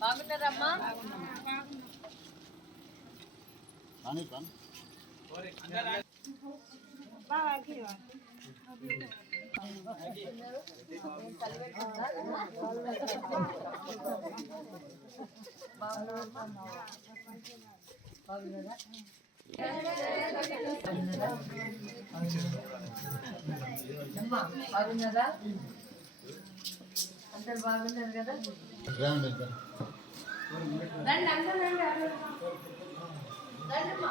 బాగున్నారమ్మా? బాగున్నారా? అందరు బాగున్నారు కదా? రండి అందరూ రండి. రండమ్మా.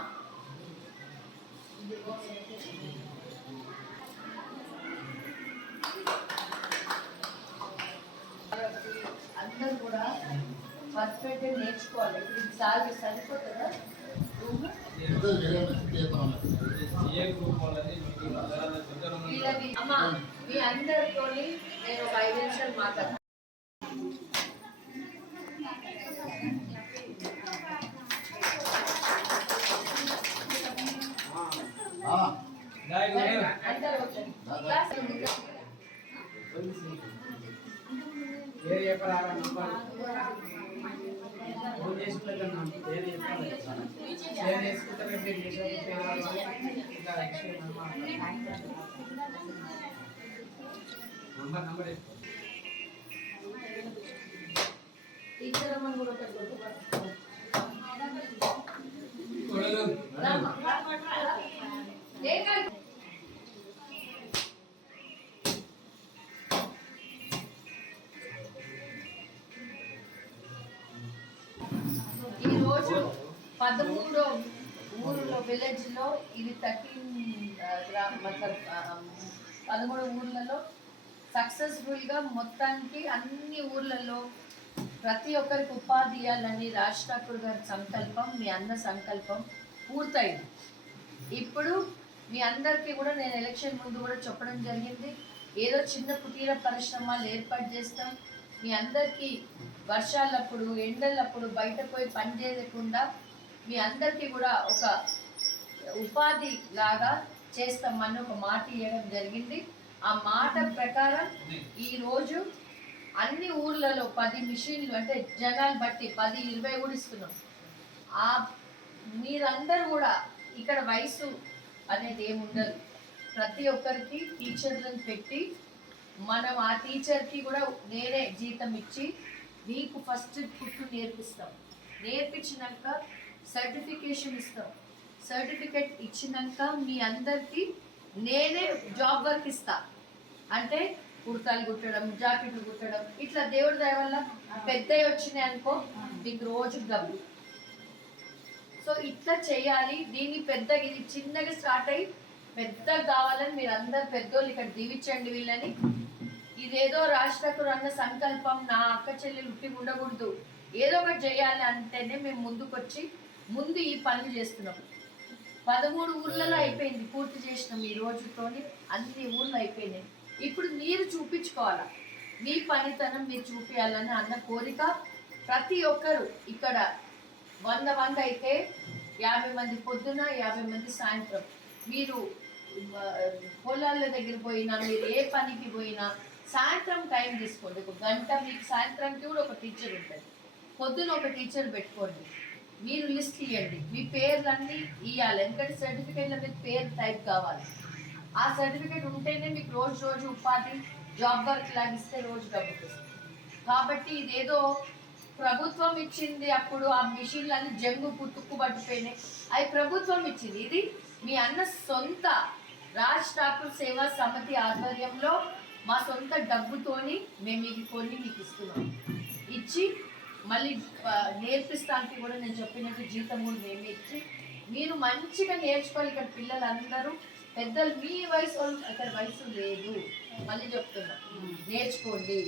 అందరూ కూడా పర్ఫెక్ట్ నేర్చుకోవాలి. ఇప్పుడు సార్ సరిపోతుందా? అమ్మా మీ అందరితో నేను ఒక 5 నిమిషాలు మాట్లాడతాను. టీచర్ అమ్మని కూడా ఈరోజు 13 ఊరులో విలేజ్లో ఇది 13 ఊర్లలో సక్సెస్ఫుల్గా మొత్తానికి అన్ని ఊర్లలో ప్రతి ఒక్కరికి ఉపాధి ఇవ్వాలని రాజ్ ఠాకూర్ గారి సంకల్పం, మీ అన్న సంకల్పం పూర్తయింది. ఇప్పుడు మీ అందరికీ కూడా నేను ఎలక్షన్ ముందు కూడా చెప్పడం జరిగింది, ఏదో చిన్న కుటీర పరిశ్రమలు ఏర్పాటు చేస్తాం, మీ అందరికీ వర్షాలప్పుడు ఎండలప్పుడు బయట పోయి పని చేయకుండా మీ అందరికీ కూడా ఒక ఉపాధి లాగా చేస్తామని ఒక మాట ఇవ్వడం జరిగింది. ఆ మాట ప్రకారం ఈరోజు అన్ని ఊర్లలో 10 మిషన్లు అంటే జనాలు బట్టి 10-20 కూడా ఇస్తున్నాం. మీరందరూ కూడా ఇక్కడ వయసు అనేది ఏముండదు, ప్రతి ఒక్కరికి టీచర్లను పెట్టి మనం ఆ టీచర్కి కూడా నేనే జీతం ఇచ్చి మీకు ఫస్ట్ కుట్టు నేర్పిస్తాం. నేర్పించినాక సర్టిఫికేషన్ ఇస్తాం. సర్టిఫికేట్ ఇచ్చినాక మీ అందరికీ నేనే జాబ్ వర్క్ ఇస్తా. అంటే కుర్తాలు కుట్టడం, జాకెట్లు కుట్టడం, ఇట్లా దేవుడి దయ వల్ల పెద్దవి వచ్చినాయి అనుకో మీకు రోజు డబ్బు. సో ఇట్లా చేయాలి. దీన్ని పెద్దగా, ఇది చిన్నగా స్టార్ట్ అయ్యి పెద్దగా కావాలని మీరు అందరు పెద్దోళ్ళు ఇక్కడ దీవించండి వీళ్ళని. ఇదేదో రాజ్ ఠాకూర్ అన్న సంకల్పం, నా అక్క చెల్లెలు ఉట్టి ఉండకూడదు, ఏదో ఒకటి చేయాలి అంటేనే మేము ముందు ఈ పనులు చేస్తున్నాం. 13 ఊర్లలో అయిపోయింది, పూర్తి చేసినాం ఈ రోజుతోని. అన్ని ఊర్లు అయిపోయినాయి. ఇప్పుడు మీరు చూపించుకోవాలా, మీ పనితనం మీరు చూపించాలని అన్న కోరిక. ప్రతి ఒక్కరు ఇక్కడ 100 అయితే 50 మంది పొద్దున, 50 మంది సాయంత్రం. మీరు పొలాల దగ్గర పోయినా, మీరు ఏ పనికి పోయినా సాయంత్రం టైం తీసుకోండి. 1 గంట మీకు సాయంత్రానికి కూడా ఒక టీచర్ ఉంటుంది, పొద్దున ఒక టీచర్ పెట్టుకోండి. మీరు లిస్ట్ ఇవ్వండి, మీ పేర్లన్నీ ఇవ్వాలి. ఎందుకంటే సర్టిఫికేట్ల మీద పేరు టైప్ కావాలి. ఆ సర్టిఫికేట్ ఉంటేనే మీకు రోజు ఉపాధి జాబ్ వర్క్ లాగిస్తే రోజు డబ్బు వస్తుంది. కాబట్టి ఇదేదో ప్రభుత్వం ఇచ్చింది, అప్పుడు ఆ మిషన్లన్నీ జంగు పుట్టుకు పట్టిపోయినాయి, అవి ప్రభుత్వం ఇచ్చింది. ఇది మీ అన్న సొంత రాజ్ ఠాకూర్ సేవా సమితి ఆధ్వర్యంలో మా సొంత డబ్బుతోని మేము ఇవి కొన్ని మీకు ఇస్తున్నాం. ఇచ్చి మళ్ళీ నేర్పిస్తానికి కూడా నేను చెప్పినట్టు జీతం కూడా మేమే ఇచ్చి మీరు మంచిగా నేర్చుకోవాలి. ఇక్కడ పిల్లలందరూ పెద్దలు, మీ వయసు వాళ్ళు అక్కడ వయసు లేదు, మళ్ళీ చెప్తున్నా నేర్చుకోండి.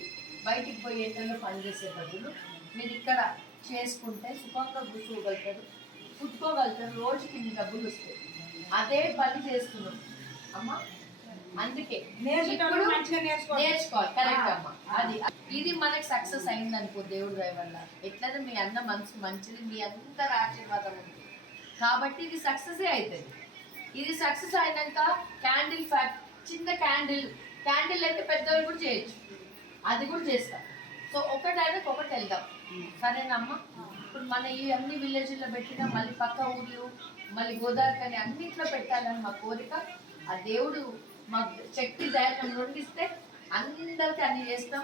బయటికి పోయి ఎండలో పనిచేసే బదులు మీరు ఇక్కడ చేసుకుంటే సుఖంగా కూర్చోగలుగుతారు, కుట్టుకోగలుగుతారు, రోజుకి ఇన్ని డబ్బులు వస్తాయి. అదే పని చేస్తున్నాం అమ్మా. అందుకే నేర్చుకోవాలి. కరెక్ట్ అమ్మా. అది ఇది మనకి సక్సెస్ అయింది అనుకో దేవుడి దయ వల్ల. ఎట్లయినా మీ అన్న మనసు మంచిది, మీ అందరి ఆశీర్వాదం ఉంది కాబట్టి ఇది సక్సెసే అవుతుంది. ఇది సక్సెస్ అయినాక క్యాండిల్ చిన్న క్యాండిల్ అయితే పెద్దవాళ్ళు కూడా చేయొచ్చు, అది కూడా చేస్తాం. సో ఒకటానికి ఒకటి వెళ్దాం, సరేనమ్మా? ఇప్పుడు మన ఈ అన్ని విలేజ్లో పెట్టినా మళ్ళీ పక్క ఊర్లు మళ్ళీ గోదావరి కానీ అన్నింటిలో పెట్టాలని మా కోరిక. ఆ దేవుడు మాకు శక్తి ధైర్యం రెండిస్తే అందరికీ అన్ని చేస్తాం.